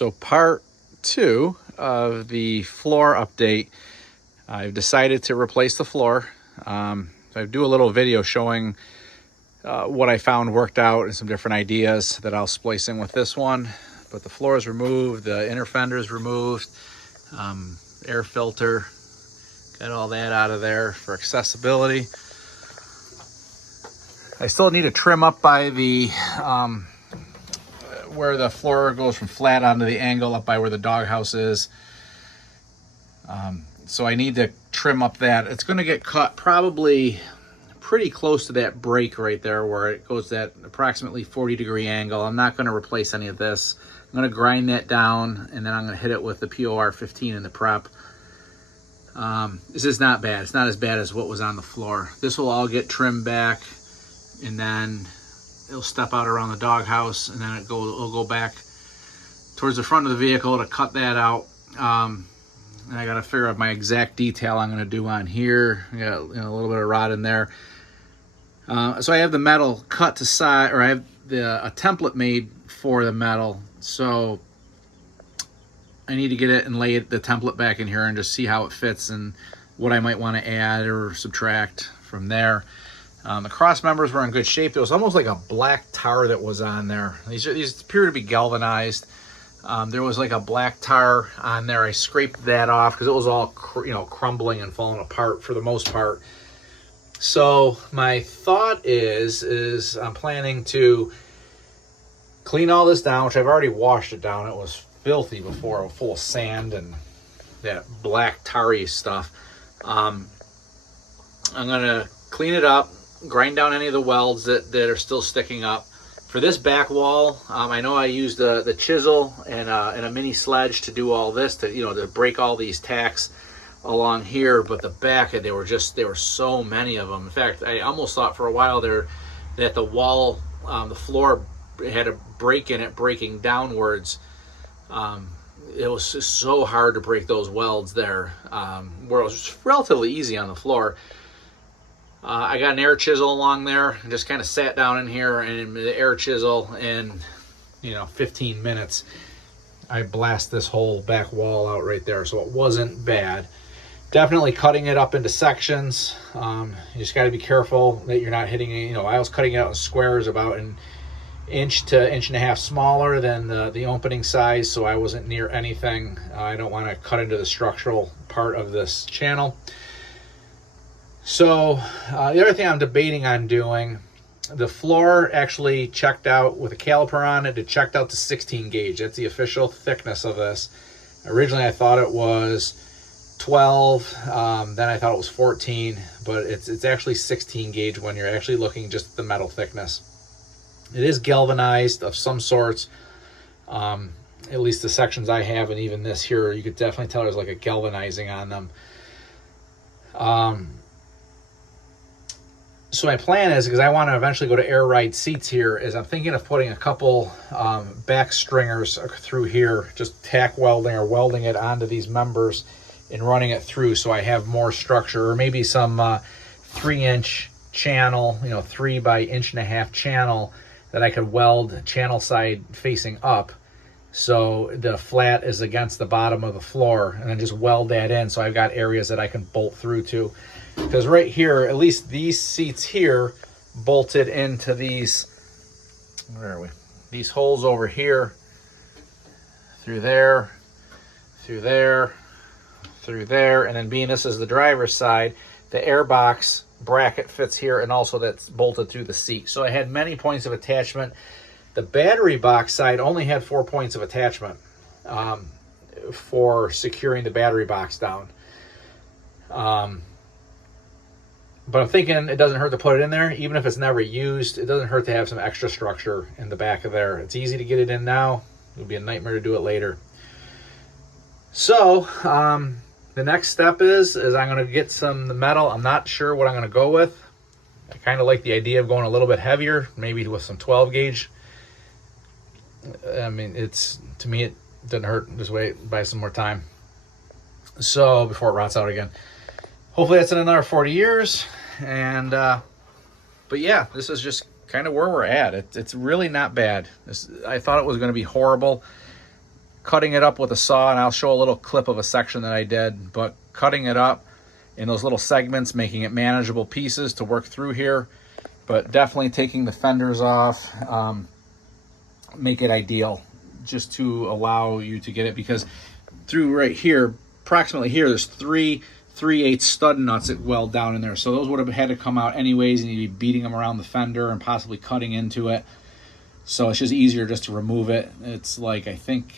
So part two of the floor update, I've decided to replace the floor. I do a little video showing what I found worked out and some different ideas that I'll splice in with this one. But the floor is removed, the inner fender is removed, air filter, got all that out of there for accessibility. I still need to trim up by the where the floor goes from flat onto the angle up by where the doghouse is. So I need to trim up that. It's going to get cut probably pretty close to that break right there where it goes that approximately 40-degree angle. I'm not going to replace any of this. I'm going to grind that down, and then I'm going to hit it with the POR 15 in the prep. This is not bad. It's not as bad as what was on the floor. This will all get trimmed back, and then it'll step out around the doghouse, and then it'll go back towards the front of the vehicle to cut that out. And I got to figure out my exact detail I'm going to do on here. I got a little bit of rod in there. So I have the metal cut to size, or I have a template made for the metal. So I need to get it and lay the template back in here and just see how it fits and what I might want to add or subtract from there. The cross members were in good shape. It was almost like a black tar that was on there. These appear to be galvanized. There was like a black tar on there. I scraped that off because it was all crumbling and falling apart for the most part. So my thought is I'm planning to clean all this down, which I've already washed it down. It was filthy before, full of sand and that black tarry stuff. I'm gonna clean it up, grind down any of the welds that are still sticking up. For this back wall, I know I used the chisel and a mini sledge to do all this, to break all these tacks along here. But the back, there were so many of them. In fact, I almost thought for a while there that the wall, the floor had a break in it, breaking downwards. It was just so hard to break those welds there, where it was relatively easy on the floor. I got an air chisel along there and just kind of sat down in here, and the air chisel in 15 minutes I blast this whole back wall out right there. So it wasn't bad. Definitely cutting it up into sections. You just got to be careful that you're not hitting I was cutting it out in squares about an inch to inch and a half smaller than the opening size, so I wasn't near anything. I don't want to cut into the structural part of this channel. So the other thing I'm debating on doing, the floor actually checked out with a caliper on it. It checked out to 16 gauge. That's the official thickness of this. Originally I thought it was 12, then I thought it was 14, but it's actually 16 gauge when you're actually looking just at the metal thickness. It is galvanized of some sorts. At least the sections I have, and even this here, you could definitely tell there's like a galvanizing on them. So my plan is, because I want to eventually go to air ride seats here, is I'm thinking of putting a couple back stringers through here, just tack welding or welding it onto these members and running it through, so I have more structure, or maybe some 3-inch channel, 3 by 1.5 inch channel that I could weld channel side facing up, so the flat is against the bottom of the floor, and then just weld that in so I've got areas that I can bolt through to. Because right here, at least these seats here bolted into these, where are we? These holes over here, through there, through there, through there, and then being this is the driver's side, the airbox bracket fits here, and also that's bolted through the seat. So I had many points of attachment. The battery box side only had 4 points of attachment for securing the battery box down. But I'm thinking it doesn't hurt to put it in there. Even if it's never used, it doesn't hurt to have some extra structure in the back of there. It's easy to get it in now. It would be a nightmare to do it later. So the next step is I'm going to get some metal. I'm not sure what I'm going to go with. I kind of like the idea of going a little bit heavier, maybe with some 12 gauge. I mean, to me, it doesn't hurt. Just wait, buy some more time. So before it rots out again. Hopefully that's in another 40 years. And but yeah, this is just kind of where we're at. It's really not bad. I thought it was going to be horrible. cutting it up with a saw, and I'll show a little clip of a section that I did, but cutting it up in those little segments, making it manageable pieces to work through here, but definitely taking the fenders off, make it ideal just to allow you to get it, because through right here, approximately here, there's 3/8 stud nuts that weld down in there. So those would have had to come out anyways, and you'd be beating them around the fender and possibly cutting into it. So it's just easier just to remove it. It's like, I think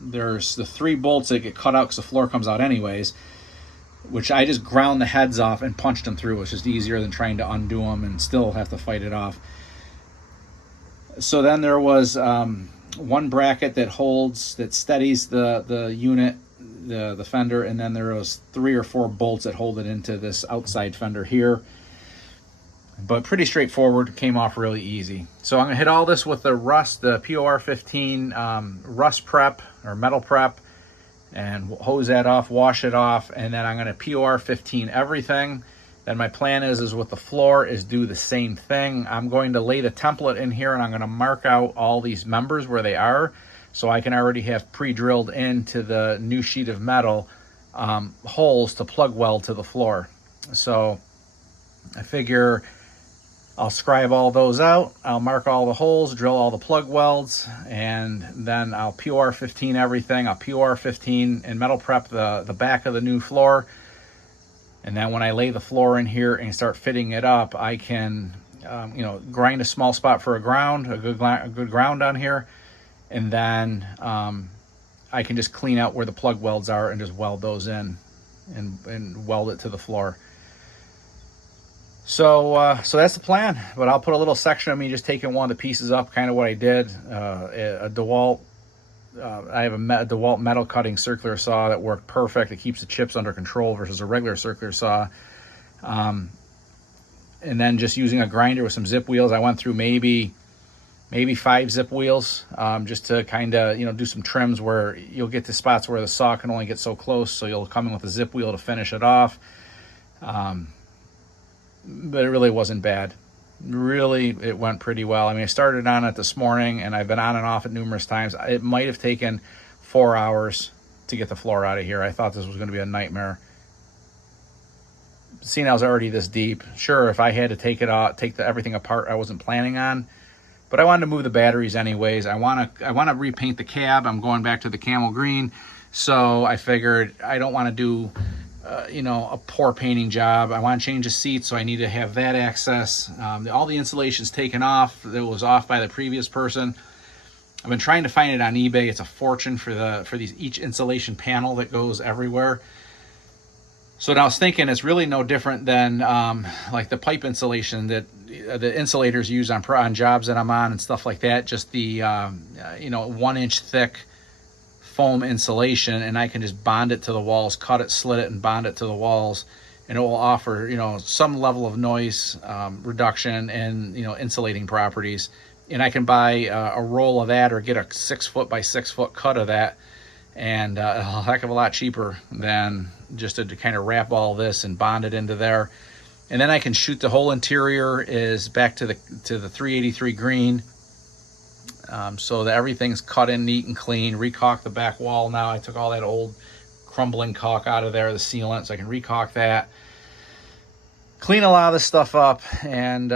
there's the 3 bolts that get cut out because the floor comes out anyways, which I just ground the heads off and punched them through. It's just easier than trying to undo them and still have to fight it off. So then there was one bracket that steadies the unit, the fender, and then there was 3 or 4 bolts that hold it into this outside fender here. But pretty straightforward, came off really easy. So I'm gonna hit all this with the POR 15 rust prep or metal prep, and hose that off, wash it off, and then I'm gonna POR 15 everything. Then my plan is with the floor is do the same thing. I'm going to lay the template in here, and I'm gonna mark out all these members where they are, so I can already have pre-drilled into the new sheet of metal holes to plug weld to the floor. So I figure I'll scribe all those out, I'll mark all the holes, drill all the plug welds, and then I'll POR 15 everything. I'll POR 15 and metal prep the back of the new floor. And then when I lay the floor in here and start fitting it up, I can grind a small spot for a good ground on here. And then I can just clean out where the plug welds are and just weld those in and weld it to the floor. So that's the plan, but I'll put a little section of me just taking one of the pieces up, kind of what I did. A DeWalt, I have a DeWalt metal cutting circular saw that worked perfect. It keeps the chips under control versus a regular circular saw. And then just using a grinder with some zip wheels. I went through maybe 5 zip wheels, just to kind of, do some trims where you'll get to spots where the saw can only get so close. So you'll come in with a zip wheel to finish it off. But it really wasn't bad. Really, it went pretty well. I mean, I started on it this morning, and I've been on and off it numerous times. It might have taken 4 hours to get the floor out of here. I thought this was going to be a nightmare. Seeing I was already this deep, sure, if I had to take everything apart, I wasn't planning on. But I wanted to move the batteries anyways. I want to repaint the cab. I'm going back to the camel green. So I figured I don't want to do a poor painting job. I want to change the seat, so I need to have that access. All the insulation's taken off. That was off by the previous person. I've been trying to find it on eBay. It's a fortune for each insulation panel that goes everywhere. So now I was thinking it's really no different than like the pipe insulation that the insulators use on jobs that I'm on and stuff like that. Just the 1 inch thick foam insulation, and I can just bond it to the walls, cut it, slit it, and bond it to the walls, and it will offer some level of noise reduction and insulating properties. And I can buy a roll of that or get a 6 foot by 6 foot cut of that, and a heck of a lot cheaper than just to kind of wrap all this and bond it into there. And then I can shoot the whole interior is back to the 383 green. So that everything's cut in neat and clean. Recaulk the back wall now. I took all that old crumbling caulk out of there, the sealant, so I can recaulk that. Clean a lot of this stuff up, and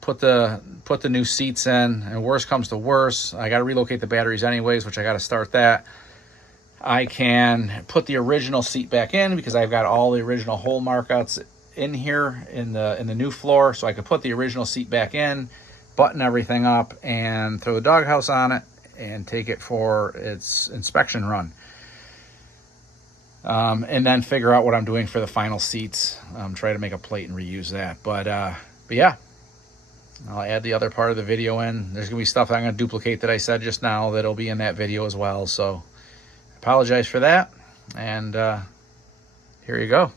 put the new seats in. And worst comes to worst, I got to relocate the batteries anyways, which I got to start that. I can put the original seat back in because I've got all the original hole markouts in here in the new floor, so I could put the original seat back in, button everything up, and throw the doghouse on it and take it for its inspection run. And then figure out what I'm doing for the final seats. Try to make a plate and reuse that. But yeah, I'll add the other part of the video in. There's gonna be stuff that I'm gonna duplicate that I said just now that'll be in that video as well. So I apologize for that. And here you go.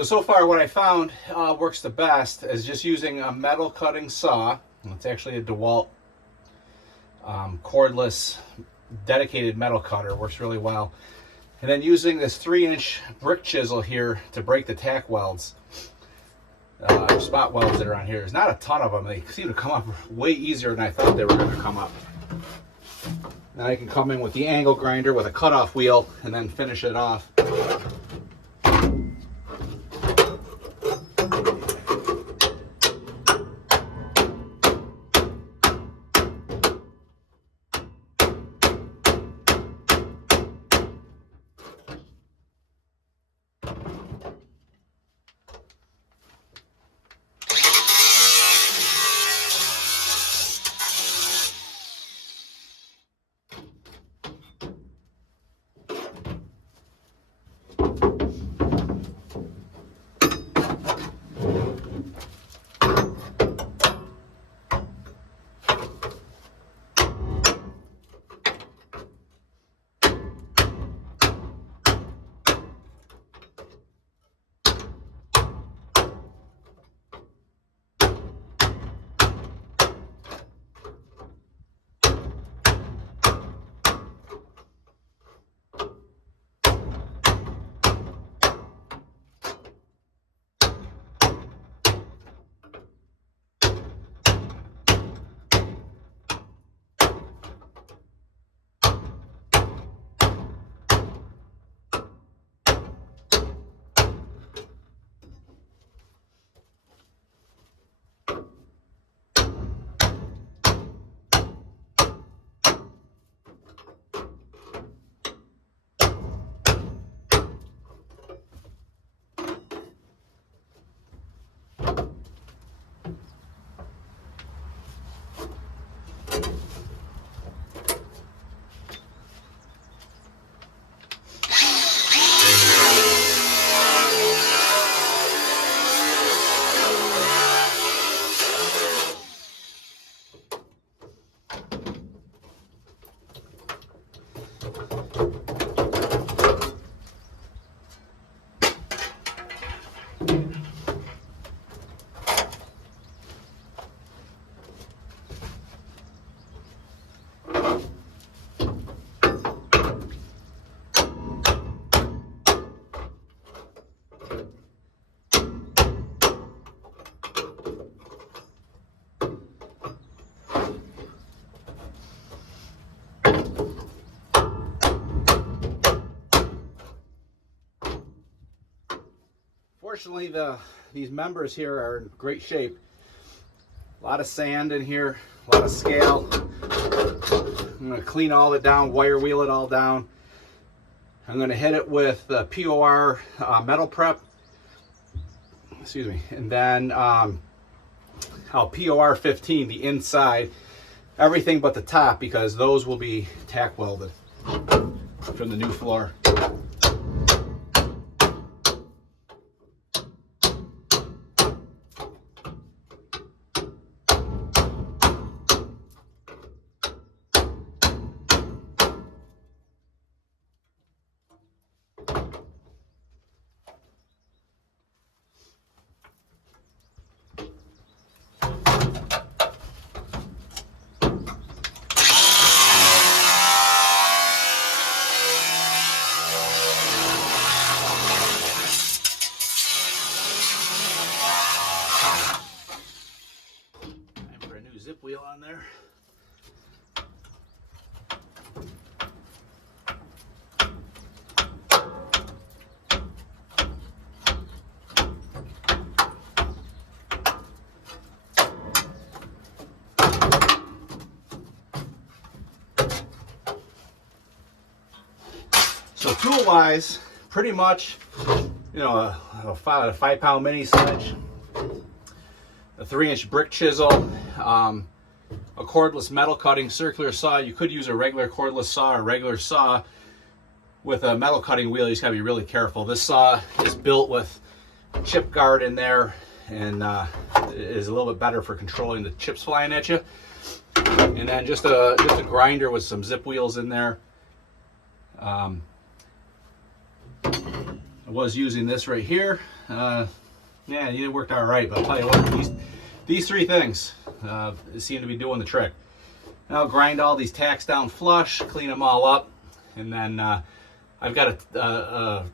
So far what I found works the best is just using a metal cutting saw. It's actually a DeWalt cordless dedicated metal cutter. Works really well. And then using this 3-inch brick chisel here to break the tack welds, spot welds that are on here. There's not a ton of them. They seem to come up way easier than I thought they were going to come up. Then I can come in with the angle grinder with a cutoff wheel and then finish it off. Fortunately, these members here are in great shape. A lot of sand in here, a lot of scale. I'm going to clean all it down, wire wheel it all down. I'm going to hit it with the POR metal prep. Excuse me. And then I'll POR 15 the inside, everything but the top, because those will be tack welded from the new floor. tool wise, pretty much, you know, a 5-pound mini sledge, a 3-inch brick chisel, a cordless metal cutting circular saw. You could use a regular cordless saw or regular saw. With a metal cutting wheel, you just gotta be really careful. This saw is built with chip guard in there, and is a little bit better for controlling the chips flying at you. And then just a grinder with some zip wheels in there. I was using this right here. Yeah, it worked all right, but I'll tell you what, these three things seem to be doing the trick. Now I'll grind all these tacks down flush, clean them all up, and then I've got a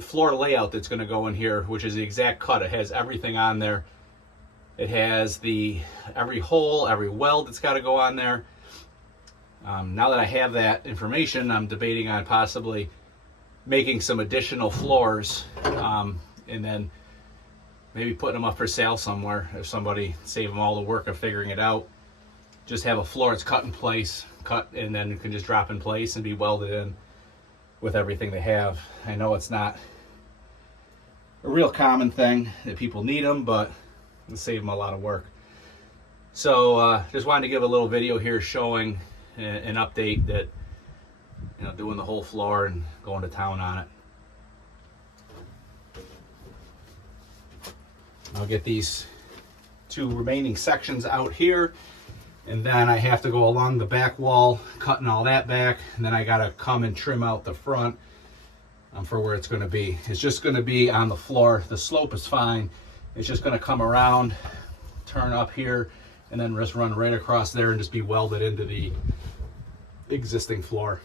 floor layout that's going to go in here, which is the exact cut. It has everything on there. It has every hole, every weld that's got to go on there. Now that I have that information, I'm debating on possibly making some additional floors, and then maybe putting them up for sale somewhere. If somebody save them all the work of figuring it out, just have a floor that's cut in place, and then you can just drop in place and be welded in with everything they have. I know it's not a real common thing that people need them, but it'll save them a lot of work. So just wanted to give a little video here showing an update that, you know, doing the whole floor and going to town on it. I'll get these 2 remaining sections out here, and then I have to go along the back wall, cutting all that back, and then I gotta come and trim out the front for where it's gonna be. It's just gonna be on the floor. The slope is fine. It's just gonna come around, turn up here, and then just run right across there and just be welded into the existing floor.